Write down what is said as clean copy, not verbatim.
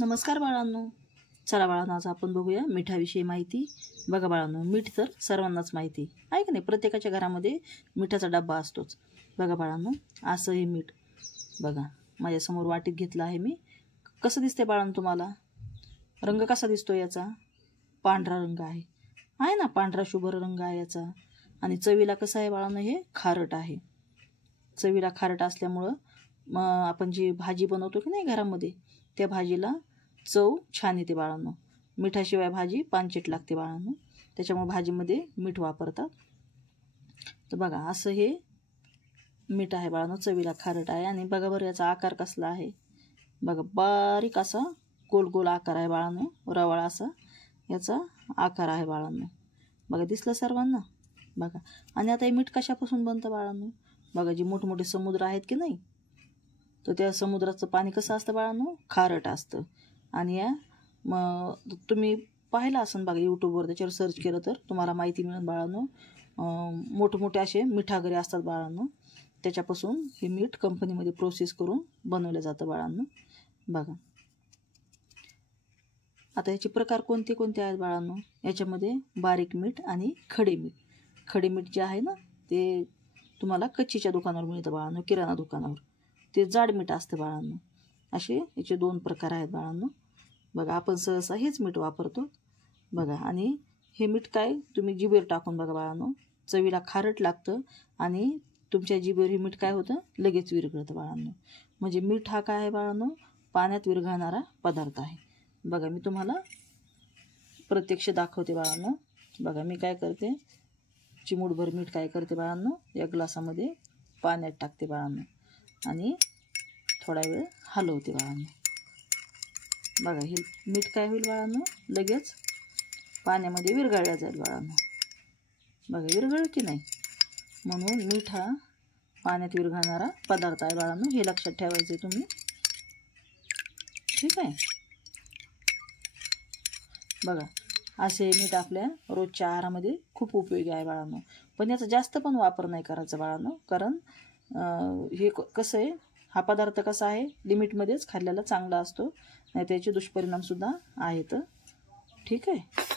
नमस्कार बाळांनो. चला बाळांनो, आज आपण बघूया मिठाविषयी माहिती. बघा बाळांनो, मीठ तर सर्वांनाच माहिती आहे की नाही. प्रत्येकाच्या घरामध्ये मिठाचा डब्बा असतोच. बघा बाळांनो, असं हे मीठ बघा माझ्यासमोर वाटीत घेतलं आहे मी. कसं दिसतंय बाळांनो तुम्हाला? रंग कसा दिसतो याचा? पांढरा रंग आहे ना, पांढरा शुभ्र रंग आहे याचा. आणि चवीला कसं आहे बाळांनो? हे खारट आहे. चवीला खारट असल्यामुळं मग आपण जी भाजी बनवतो की नाही घरामध्ये, त्या भाजीला चव छान येते बाळांनो. मिठाशिवाय भाजी पानचट लागते बाळांनो. त्याच्यामुळे भाजीमध्ये मीठ वापरतात. तर बघा असं हे मीठ आहे बाळांनो, चवीला खारट आहे. आणि बघा बरं याचा आकार कसला आहे. बघा बारीक असा गोल गोल आकार आहे बाळांनो, रवाळ असा याचा आकार आहे बाळांनो. बघा दिसलं सर्वांना? बघा. आणि आता हे मीठ कशापासून बनतं बाळांनो? बघा जे मोठमोठे समुद्र आहेत की नाही, तर त्या समुद्राचं पाणी कसं असतं बाळांनो? खारट असतं. आणि या मग तुम्ही पाहिलं असेल बघा यूट्यूबवर, त्याच्यावर सर्च केलं तर तुम्हाला माहिती मिळेल बाळांनो. मोठमोठे असे मिठागरे असतात बाळांनो, त्याच्यापासून हे मीठ कंपनीमध्ये प्रोसेस करून बनवलं जातं बाळांनो. बघा आता याचे प्रकार कोणते कोणते आहेत बाळांनो? याच्यामध्ये बारीक मीठ आणि खडे मीठ. खडे मीठ जे आहे ना, ते तुम्हाला कच्चीच्या दुकानावर मिळतं बाळांनो, किराणा दुकानावर. ते जाड मीठ असतं बाळांनो. असे याचे दोन प्रकार आहेत बाळांनो. बघा आपण सहसा हेच मीठ वापरतो बघा. आणि हे मीठ काय तुम्ही जिभेवर टाकून बघा बाळांनो, चवीला खारट लागतं. आणि तुमच्या जिभेवर हे मीठ काय होतं? लगेच विरघळतं बाळांनो. म्हणजे मीठ हा काय आहे बाळांनो? पाण्यात विरघळणारा पदार्थ आहे. बघा मी तुम्हाला प्रत्यक्ष दाखवते बाळांनो. बघा मी काय करते, चिमूटभर मीठ काय करते बाळांनो, या ग्लासामध्ये पाण्यात टाकते बाळांनो. आणि थोडा वेळ हलवते बाळांनो. बघा हे मीठ काय होईल बाळांनो? लगेच पाण्यामध्ये विरघळल्या जाईल बाळांनो. बघा विरघळ की नाही. म्हणून मीठ हा पाण्यात विरघळणारा पदार्थ आहे बाळांनो, हे लक्षात ठेवायचे तुम्ही. ठीक आहे. बघा असे मीठ आपल्या रोजच्या आहारामध्ये खूप उपयोगी आहे बाळांनो. पण याचा जास्त पण वापर नाही करायचा बाळांनो. कारण हे कसं आहे, हा पदार्थ कसा आहे, लिमिटमध्येच खाल्ल्याला चांगला असतो. नाही त्याचे दुष्परिणामसुद्धा आहेत. ठीक आहे.